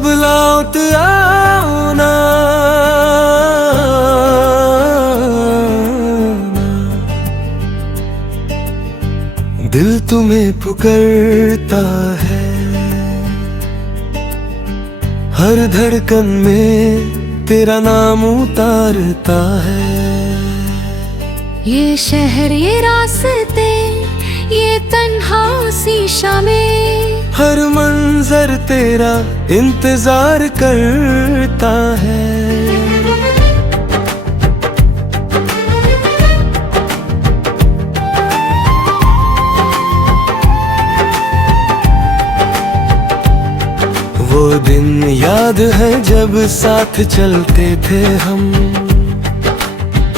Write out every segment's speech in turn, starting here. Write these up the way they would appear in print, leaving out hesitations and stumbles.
अब लौट आओ ना, दिल तुम्हें पुकारता है, हर धड़कन में तेरा नाम उतारता है। ये शहर, ये रास्ते, ये तन्हा सी शामें, हर मंजर तेरा इंतजार करता है। वो दिन याद है जब साथ चलते थे हम,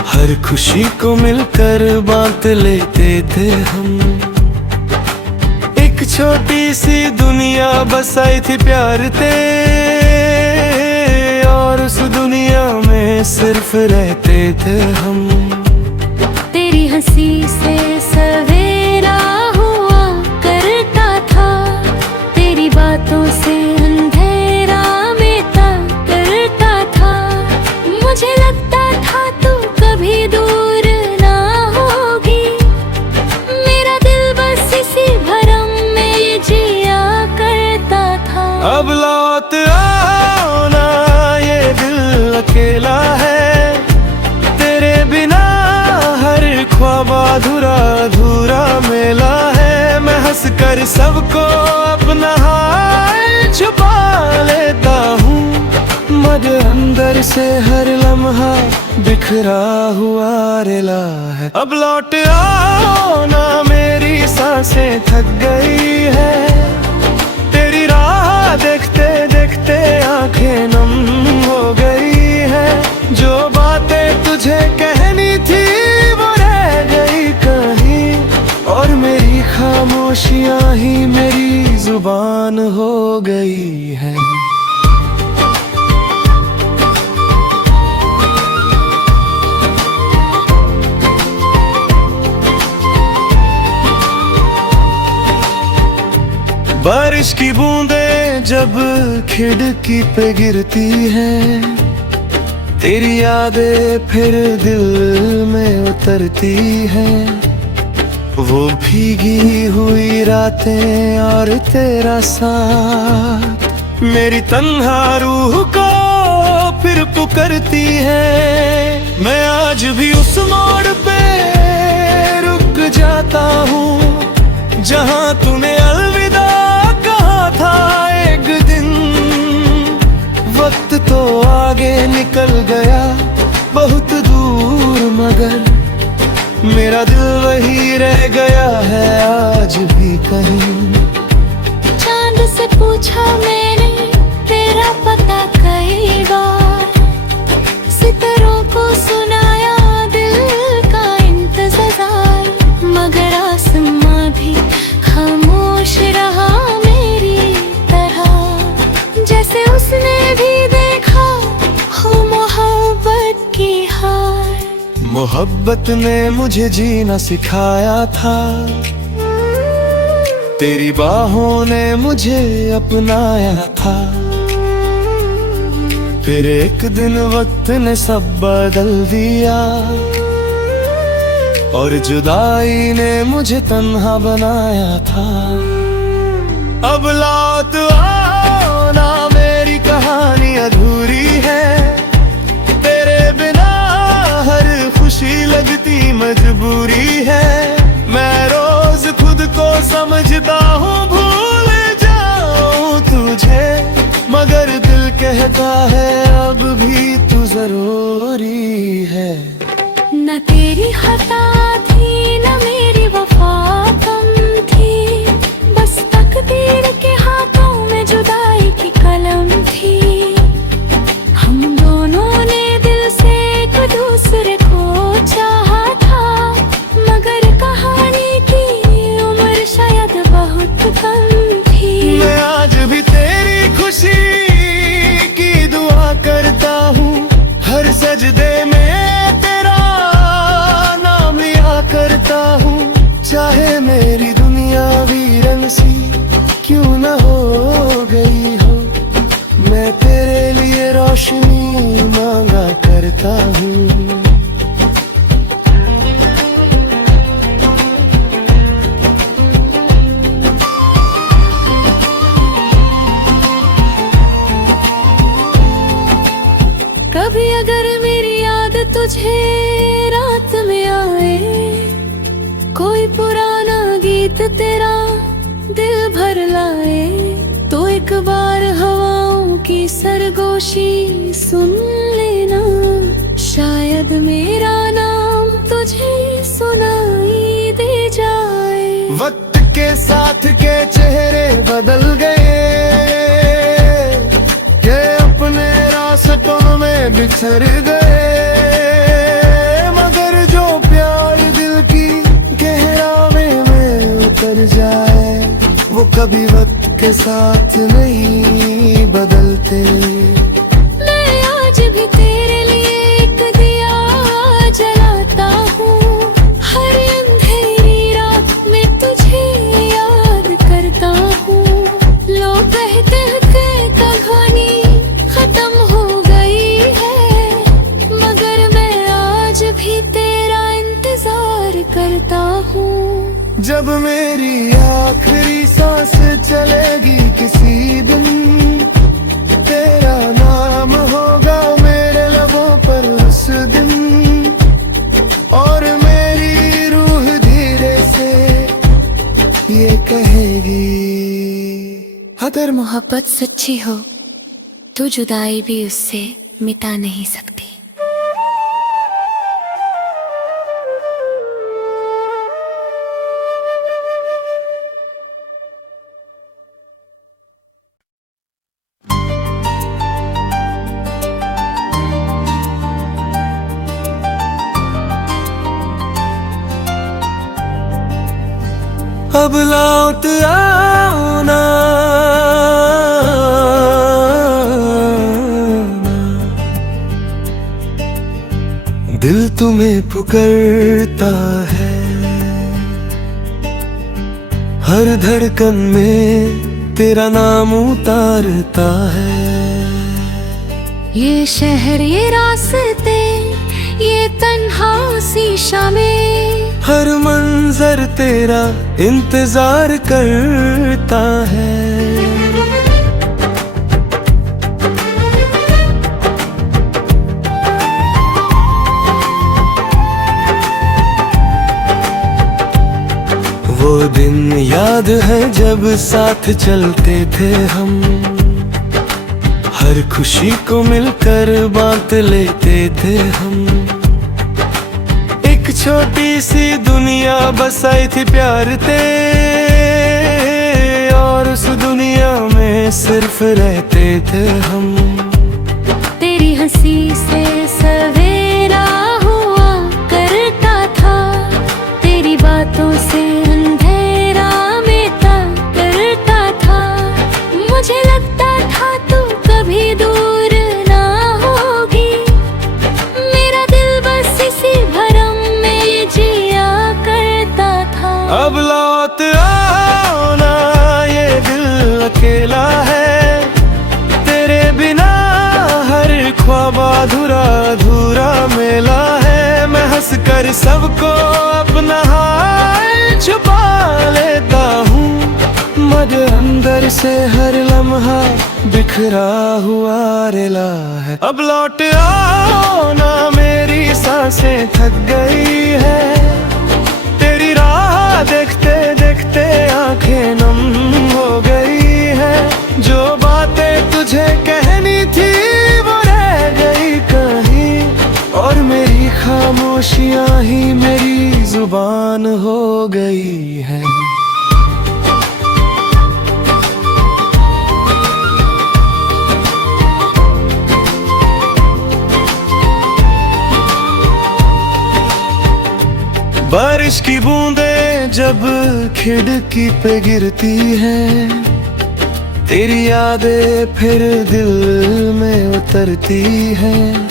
हर खुशी को मिलकर बांट लेते थे हम। एक छोटी सी दुनिया बसाई थी प्यार ते, और उस दुनिया में सिर्फ रहते थे हम। तेरी हंसी से सवेरा हुआ करता था, तेरी बातों से अंधेरा मिटा करता था। मुझे लगता था तू कभी दूर ना होगी, मेरा दिल बस इसी भरम में जिया करता था। अब लौट आओ ना, ये दिल अकेला है, तेरे बिना हर ख्वाब अधूरा अधूरा मेला है। मैं हंस कर सबको अपना हाल छुपा लेता हूँ, मगर अंदर से हर लम्हा बिखरा हुआ रेला है। अब लौट आओ ना, मेरी सांसें थक गई है, तेरी राह देखते देखते आंखें नम हो गई है। जो बातें तुझे कहनी थी वो रह गई कहीं, और मेरी खामोशियां ही मेरी जुबान हो गई है। बारिश की बूंदें जब खिड़की पे गिरती हैं, तेरी यादें फिर दिल में उतरती हैं। वो भीगी हुई रातें और तेरा साथ मेरी तन्हा रूह को फिर पुकारती है। मैं आज भी उस मोड़ पे रुक जाता हूँ जहाँ तूने अलविदा कहा था एक दिन। वक्त तो आगे निकल गया बहुत दूर, मगर मेरा दिल वही रह गया है आज भी कहीं। चांद से पूछा मैंने तेरा पता कई बार, सितारों को सुनाया दिल का इंतजार, मगर आसमां भी खामोश रहा मेरी तरह। जैसे उसने भी देखा हो मोहब्बत की हार। मोहब्बत ने मुझे जीना सिखाया था, तेरी बाहों ने मुझे अपनाया था। फिर एक दिन वक्त ने सब बदल दिया, और जुदाई ने मुझे तन्हा बनाया था। अब लौट आओ ना, मेरी कहानी अधूरी है, तेरे बिना हर खुशी लगती मजबूरी है। मैं रोज खुद को समझता हूँ भूल जाऊँ तुझे, मगर दिल कहता है अब भी तू जरूरी है। न तेरी खता थी न मेरी वफा कम थी, बस तकदीर के हाथों में जुदाई की कलम थी। हम दोनों ने दिल से एक दूसरे को चाहा था, मगर कहानी की उम्र शायद बहुत कम थी। मैं आज भी तेरी खुशी की दुआ करता हूँ, हर सजदे में तेरा नाम लिया करता हूँ। चाहे मेरी दुनिया वीरन सी क्यों न हो गई हो, मैं तेरे लिए रोशनी मांगा करता हूँ। कभी अगर मेरी याद तुझे रात में आए, कोई पुराना गीत तेरा दिल भर लाए, तो एक बार हवाओं की सरगोशी सुन लेना। शायद मेरा नाम तुझे सुनाई दे जाए। वक्त के साथ के चेहरे बदल गए, के अपने रास्तों में बिछड़ गए, मगर जो प्यार दिल की गहरावे में उतर जाए, वो कभी वक्त के साथ नहीं बदलते। मैं आज भी तेरे लिए एक दिया जलाता हूँ, हर अंधेरी रात में तुझे याद करता हूँ। लोग कहते हैं कि कहानी खत्म हो गई है, मगर मैं आज भी तेरा इंतजार करता हूँ। जब मेरी आखिरी सांस चलेगी किसी दिन, तेरा नाम होगा मेरे लबों पर उस दिन, और मेरी रूह धीरे से ये कहेगी, अगर मोहब्बत सच्ची हो तो जुदाई भी उससे मिटा नहीं सकती। अब लौट आओ ना, दिल तुम्हें पुकारता है, हर धड़कन में तेरा नाम उतारता है। ये शहर, ये रास्ते, ये तन्हा सी शामें, हर मंजर तेरा इंतजार करता है। वो दिन याद है जब साथ चलते थे हम, हर खुशी को मिलकर बांट लेते थे हम। एक छोटी सी दुनिया बसाई थी प्यार ते, और उस दुनिया में सिर्फ रहते थे हम। तेरी हंसी से सवेरा हुआ करता था, तेरी बातों से अंधेरा मिटा करता था। मुझे लगता था तू कभी दूर ना होगी, मेरा दिल बस इसी भरम में जिया करता था। अब लौट आओ ना, ये दिल अकेला है, तेरे बिना हर ख्वाब अधूरा अधूरा मेला है। मैं हंस कर सबको अपना हाल छुपा लेता हूँ, मगर अंदर से हर लम्हा बिखरा हुआ रेला है। अब लौट आओ ना, मेरी सांसें थक गई है, तेरी राह देखते देखते आंखें नम हो गई है। जो बातें तुझे कहनी थी वो रह गई कहीं, और मेरी खामोशियां ही मेरी जुबान हो गई है। बारिश की बूंदें जब खिड़की पे गिरती हैं, तेरी यादें फिर दिल में उतरती हैं।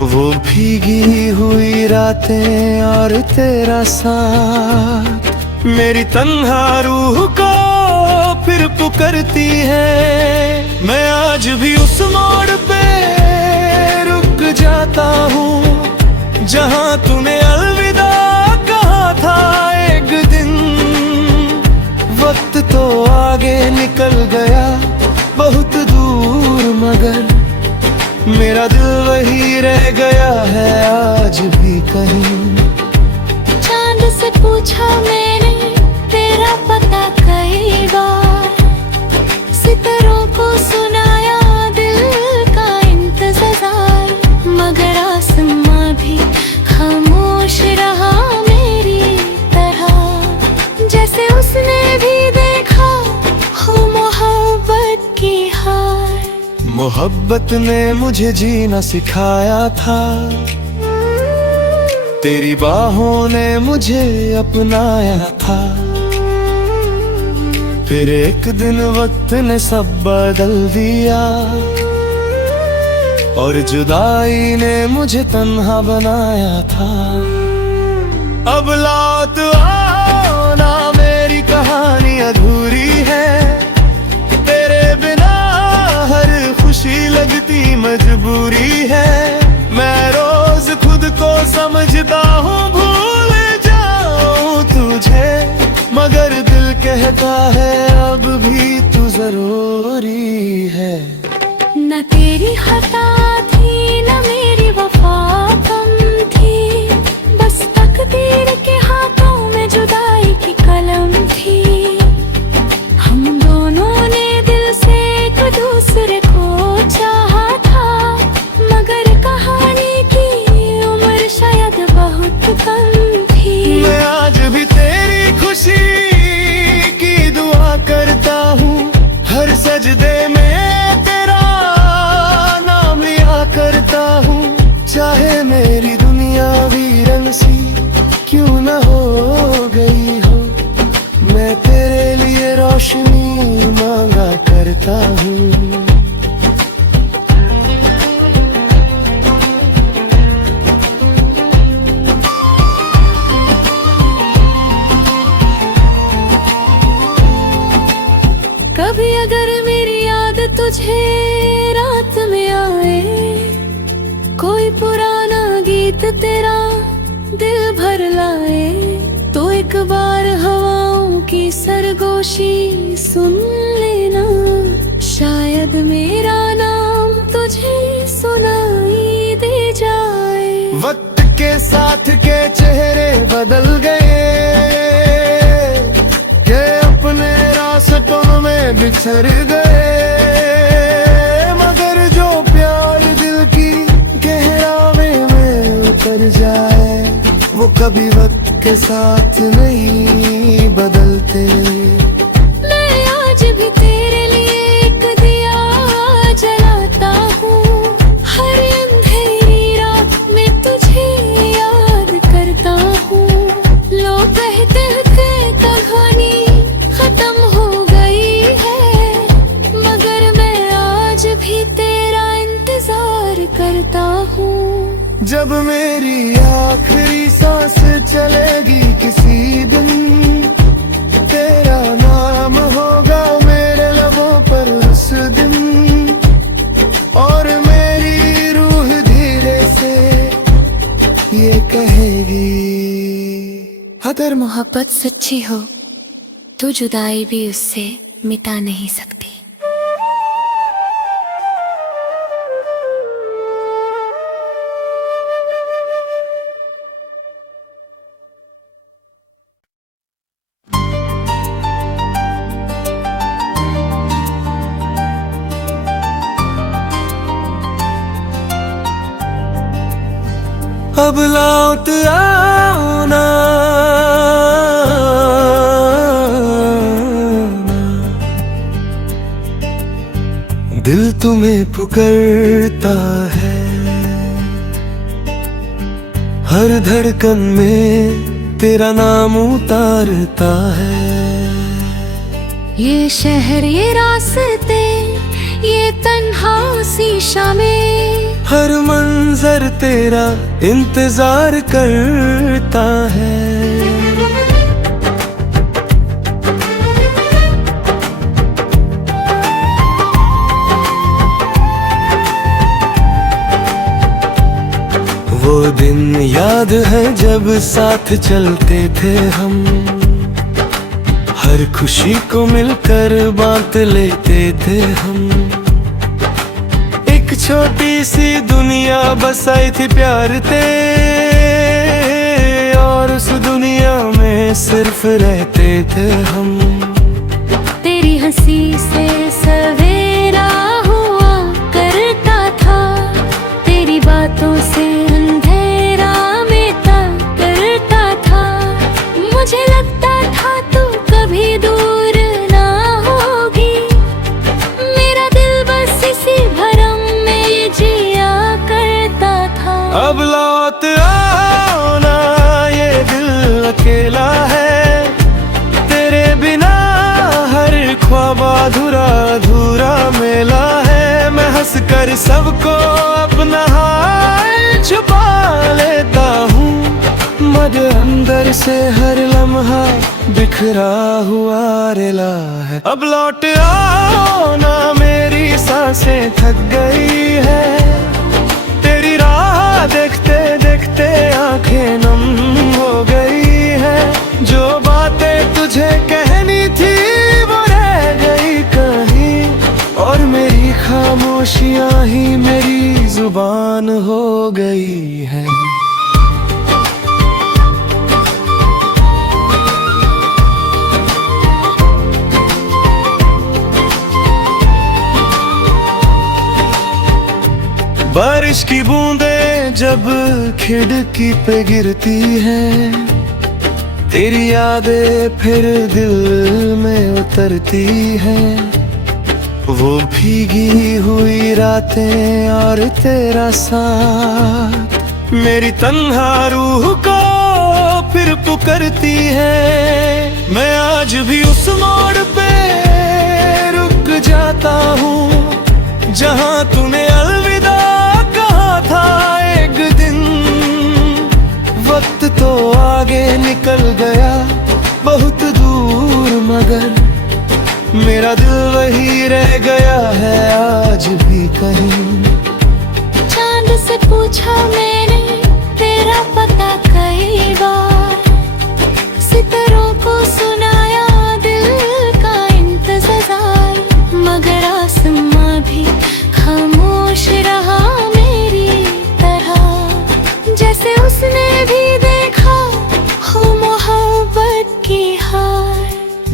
वो भीगी हुई रातें और तेरा साथ मेरी तन्हा रूह को फिर पुकारती है। मैं आज भी उस मोड़ पे रुक जाता हूँ जहाँ तूने अलविदा कहा था एक दिन। वक्त तो आगे निकल गया बहुत दूर, मगर मेरा दिल वही रह गया है आज भी कहीं। चांद से पूछा मैंने तेरा पता कई बार, सितारों को सुनाया दिल का इंतजार, मगर आसमां भी खामोश रहा मेरी तरह। जैसे उसने भी देखा हो मोहब्बत की हार। मोहब्बत ने मुझे जीना सिखाया था, तेरी बाहों ने मुझे अपनाया था। फिर एक दिन वक्त ने सब बदल दिया और जुदाई ने मुझे तन्हा बनाया था। अब लौट आओ ना, मेरी कहानी अधूरी है। तेरे बिना हर खुशी लगती मजबूरी है। मैं रोज खुद को समझता हूँ भूल जाऊँ तुझे, मगर दिल कहता है अब भी तू जरूरी है। न तेरी खता थी न मेरी वफा कम थी, बस तकदीर के हाथों में जुदाई की कलम थी। हम दोनों ने दिल से एक दूसरे को चाहा था, मगर कहानी की उम्र शायद बहुत कम थी। मैं आज भी तेरी खुशी की दुआ करता हूँ, हर सजदे में तेरा नाम लिया करता हूँ। चाहे मेरी दुनिया वीरन सी क्यों न हो गई हो, मैं तेरे लिए रोशनी मांगा करता हूँ। कभी अगर मेरी याद तुझे रात में आए, कोई पुराना गीत तेरा दिल भर लाए, तो एक बार हवाओं की सरगोशी सुन लेना। शायद मेरा नाम तुझे सुनाई दे जाए। वक्त के साथ के चेहरे बदल गए, के अपने रास्तों में बिछड़ गए, मगर जो प्यार दिल की गहराई में उतर जाए वो कभी वक्त के साथ नहीं बदलते। मैं आज भी तेरे लिए एक दिया जलाता हूँ, हर अंधेरी रात में तुझे याद करता हूँ। लोग कहते हैं कहानी खत्म हो गई है, मगर मैं आज भी तेरा इंतजार करता हूँ। जब मेरी आखिरी सांस चलेगी किसी दिन, तेरा नाम होगा मेरे लबों पर उस दिन, और मेरी रूह धीरे से ये कहेगी, अगर मोहब्बत सच्ची हो तो जुदाई भी उससे मिटा नहीं सकती। अब लौट आओ ना, दिल तुम्हें पुकारता है। हर धड़कन में तेरा नाम उतारता है। ये शहर ये रास्ते ये तन्हा सी शामें, हर मंजर तेरा इंतजार करता है। वो दिन याद है जब साथ चलते थे हम, हर खुशी को मिलकर बांट लेते थे हम। एक छोटी सी दुनिया बसाई थी प्यार ते, और उस दुनिया में सिर्फ रहते थे हम। तेरी हंसी से सवेरा हुआ करता था, तेरी बातों से अंधेरा मिटा करता था। मुझे लगता था तू कभी दूर ना होगी, मेरा दिल बस इसी भरम में जिया करता था। अब लौट आओ ना, ये दिल अकेला है, तेरे बिना हर ख्वाब अधूरा अधूरा मेला है। मैं हंस कर सबको अपना हाल छुपा लेता हूँ, मगर अंदर से हर लम्हा बिखरा हुआ रेला है। अब लौट आओ ना, मेरी सांसें थक गई है, तेरी राह देखते देखते आंखें नम हो गई है। जो बातें तुझे कहनी थी वो रह गई कहीं, और मेरी खामोशियां ही मेरी जुबान हो गई है। बारिश की बूंदें जब खिड़की पे गिरती हैं, तेरी यादें फिर दिल में उतरती हैं। वो भीगी हुई रातें और तेरा साथ मेरी तन्हा रूह को फिर पुकारती है। मैं आज भी उस मोड़ पे रुक जाता हूँ जहाँ तूने अलविदा कहा था एक दिन। वक्त तो आगे निकल गया बहुत दूर, मगर मेरा दिल वही रह गया है आज भी कहीं। चांद से पूछा मैंने तेरा पता कई बार, सितारों को सुनाया दिल का इंतजार, मगर आसमां भी खामोश रहा मेरी तरह। जैसे उसने भी देखा हो मोहब्बत की हार।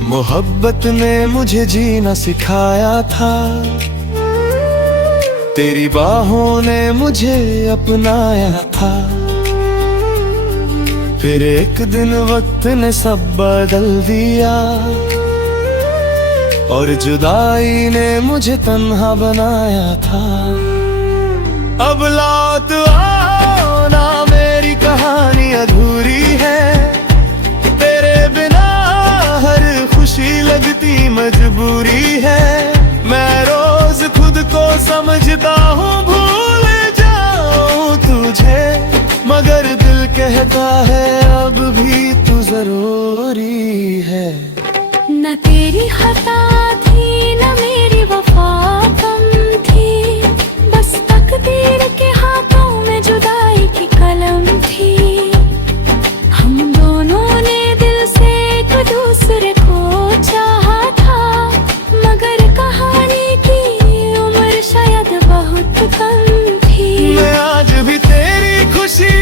मोहब्बत ने मुझे जीना सिखाया था, तेरी बाहों ने मुझे अपनाया था। फिर एक दिन वक्त ने सब बदल दिया, और जुदाई ने मुझे तन्हा बनाया था। अब लौट आओ ना, मेरी कहानी अधूरी है, तेरे बिना हर खुशी लगती मजबूरी है। मैं रोज खुद को समझता हूँ भूल जाऊँ तुझे, मगर दिल कहता है अब भी तू जरूरी है। न तेरी खता थी न मेरी वफा कम थी, बस तकदीर के हाथों में जुदाई की कलम थी। हम दोनों ने दिल से एक दूसरे को चाहा था, मगर कहानी की उम्र शायद बहुत कम थी। मैं आज भी तेरी खुशी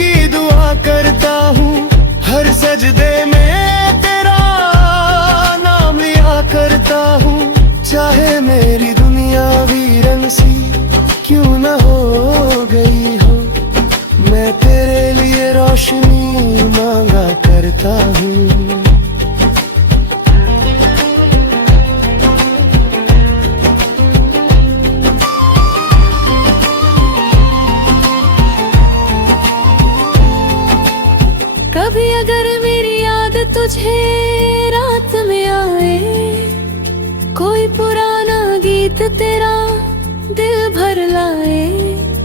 की दुआ करता हूँ, हर सजदे में करता हूँ। चाहे मेरी दुनिया वीरन सी क्यों न हो गई हो, मैं तेरे लिए रोशनी मांगा करता हूँ। कभी अगर मेरी याद तुझे रात में आए, कोई पुराना गीत तेरा दिल भर लाए,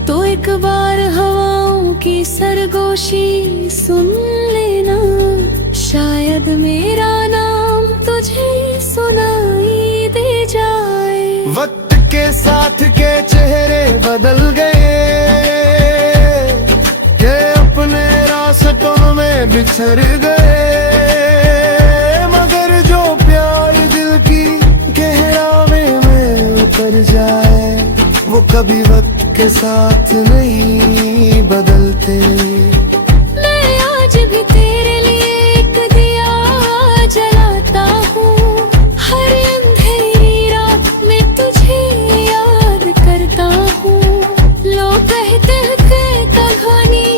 तो एक बार हवाओं की सरगोशी सुन लेना। शायद मेरा नाम तुझे सुनाई दे जाए। वक्त के साथ के चेहरे बदल गए, बिछड़ गए, मगर जो प्यार दिल की गहरावे में उतर जाए वो कभी वक्त के साथ नहीं बदलते। मैं आज भी तेरे लिए एक दिया जलाता हूँ, हर अंधेरी रात में तुझे याद करता हूँ। लोग कहते हैं कि कहानी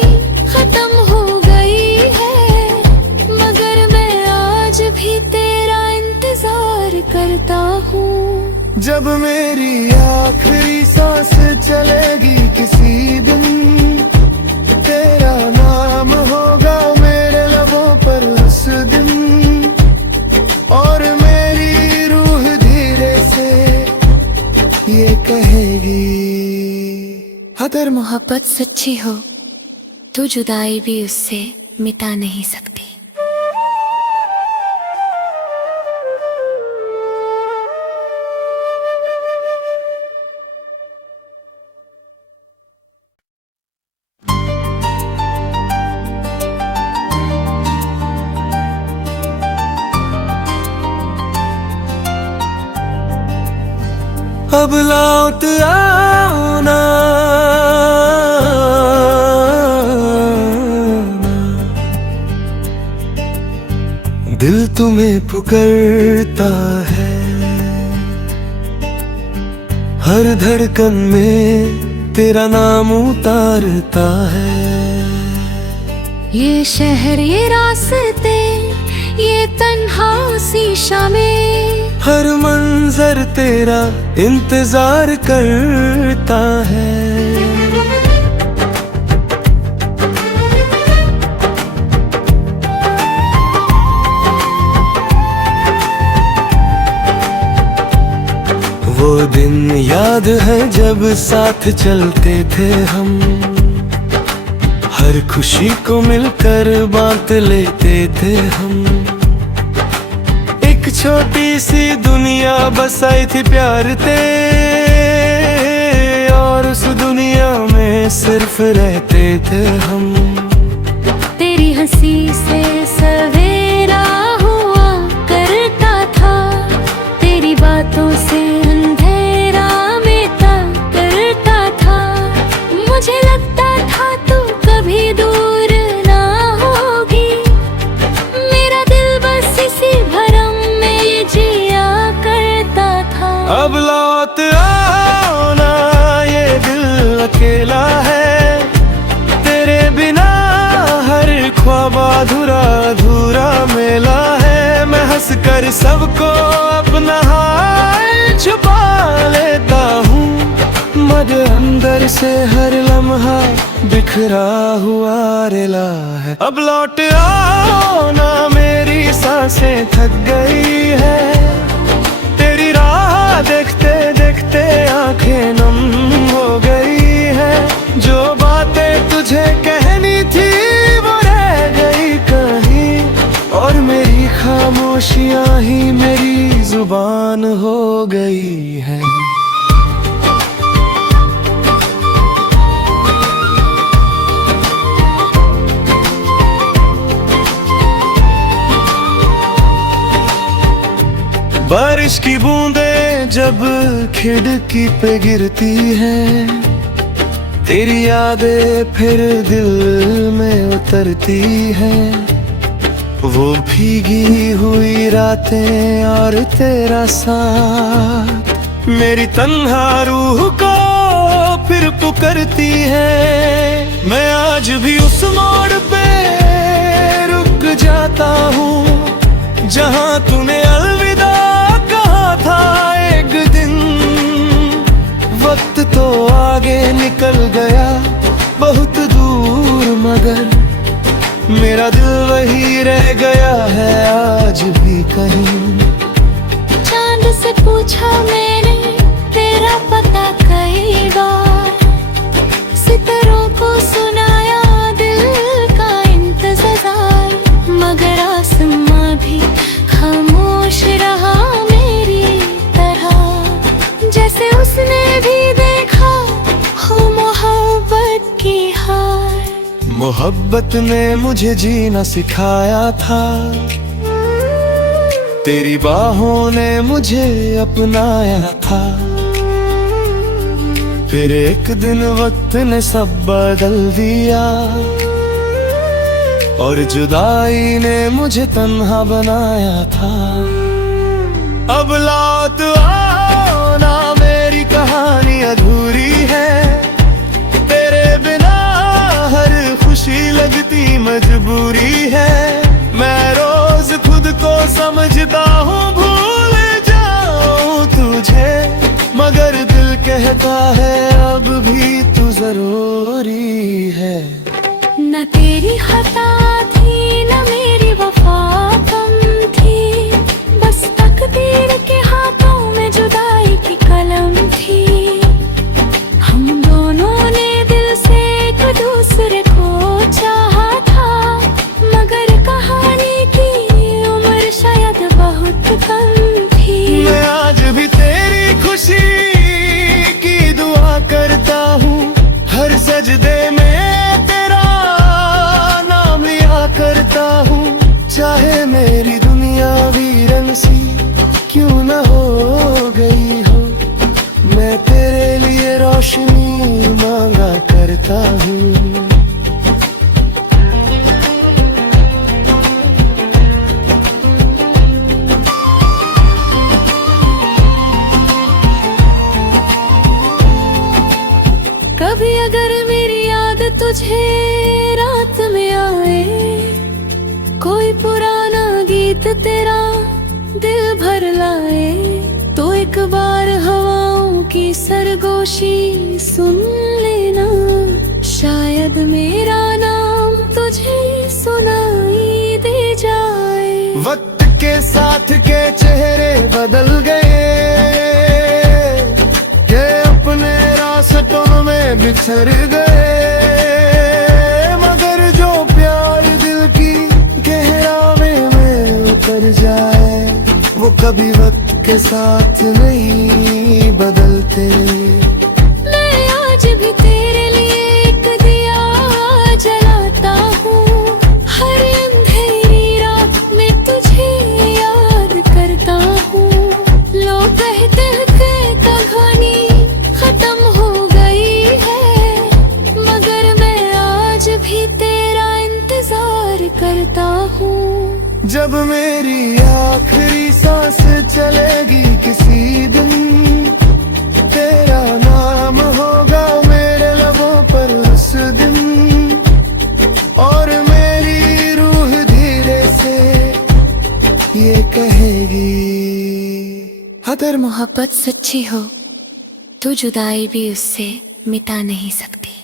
खत्म हो गई है, मगर मैं आज भी तेरा इंतजार करता हूँ। जब मेरी आखिरी सांस चलेगी किसी दिन, तेरा नाम होगा मेरे लबों पर उस दिन, और मेरी रूह धीरे से ये कहेगी, अगर मोहब्बत सच्ची हो तो जुदाई भी उससे मिटा नहीं सकती। अब लौट आओ ना, दिल तुम्हें पुकारता है, हर धड़कन में तेरा नाम उतारता है। ये शहर, ये रास्ते, ये तन्हा सी शामें, हर मंजर तेरा इंतजार करता है। वो दिन याद है जब साथ चलते थे हम, हर खुशी को मिलकर बांट लेते थे हम। एक छोटी सी दुनिया बसाई थी प्यार ते, और उस दुनिया में सिर्फ रहते थे हम। तेरी हंसी से सवेरा हुआ करता था, तेरी बातों से अंधेरा मिटा करता था। मुझे लगता था तू कभी दूर ना होगी, मेरा दिल बस इसी भरम में जिया करता था। अब लौट आओ ना, ये दिल अकेला है, तेरे बिना हर ख्वाब अधूरा अधूरा मेला है। मैं हंस कर सबको अपना हाल छुपा लेता हूँ, मगर अंदर से हर लम्हा बिखरा हुआ रेला है। अब लौट आओ ना, मेरी सांसें थक गई है, तेरी राह देखते देखते आंखें नम हो गई है। जो बातें तुझे कहनी थी वो रह गई कहीं, और मेरी खामोशियां ही मेरी जुबान हो गई है। बारिश की बूंदें जब खिड़की पे गिरती हैं, तेरी यादें फिर दिल में उतरती हैं। वो भीगी हुई रातें और तेरा साथ मेरी तन्हा रूह को फिर पुकारती है। मैं आज भी उस मोड़ पे रुक जाता हूँ जहाँ तूने अलविदा कहा था एक दिन। वक्त तो आगे निकल गया बहुत दूर, मगर मेरा दिल वही रह गया है आज भी कहीं। चांद से पूछा मैंने तेरा पता कई बार, सितारों को सुनाया दिल का इंतजार, मगर आसमां भी खामोश रहा मेरी तरह। जैसे उसने भी देखा हो मोहब्बत की हार। मोहब्बत ने मुझे जीना सिखाया था, तेरी बाहों ने मुझे अपनाया था। फिर एक दिन वक्त ने सब बदल दिया, और जुदाई ने मुझे तन्हा बनाया था। अब लौट आओ ना, मेरी कहानी अधूरी है। तेरे बिना हर खुशी लगती मजबूरी है। मैं रोज खुद को समझता हूँ भूल जाऊँ तुझे, मगर दिल कहता है अब भी तू जरूरी है। न तेरी खता थी न मेरी वफा कम थी, बस तकदीर के हाथों में जुदाई की कलम थी। हम दोनों ने दिल से एक दूसरे को चाहा था, मगर कहानी की उम्र शायद बहुत कम थी। मैं आज भी तेरी खुशी की दुआ करता हूँ, हर सजदे में करता हूँ। चाहे मेरी दुनिया वीरन सी क्यों न हो गई हो, मैं तेरे लिए रोशनी मांगा करता हूँ। कभी अगर मेरी याद तुझे रात में आए, कोई पुराना गीत तेरा दिल भर लाए, तो एक बार हवाओं की सरगोशी सुन लेना। शायद मेरा नाम तुझे सुनाई दे जाए। वक्त के साथ के चेहरे बदल गए, के अपने रास्तों में बिछड़ गए, मगर जो प्यार दिल की गहरावे में उतर जाए, वो कभी वक्त के साथ नहीं बदलते। मैं आज भी तेरे लिए एक दिया जलाता हूँ, हर अंधेरी रात में तुझे याद करता हूँ। लोग कहते हैं कहानी खत्म हो गई है, मगर मैं आज भी तेरा इंतजार करता हूँ। जब मेरी आखिरी सांस चलेगी किसी दिन, तेरा नाम होगा मेरे लबों पर उस दिन, और मेरी रूह धीरे से ये कहेगी, अगर मोहब्बत सच्ची हो तो जुदाई भी उससे मिटा नहीं सकती।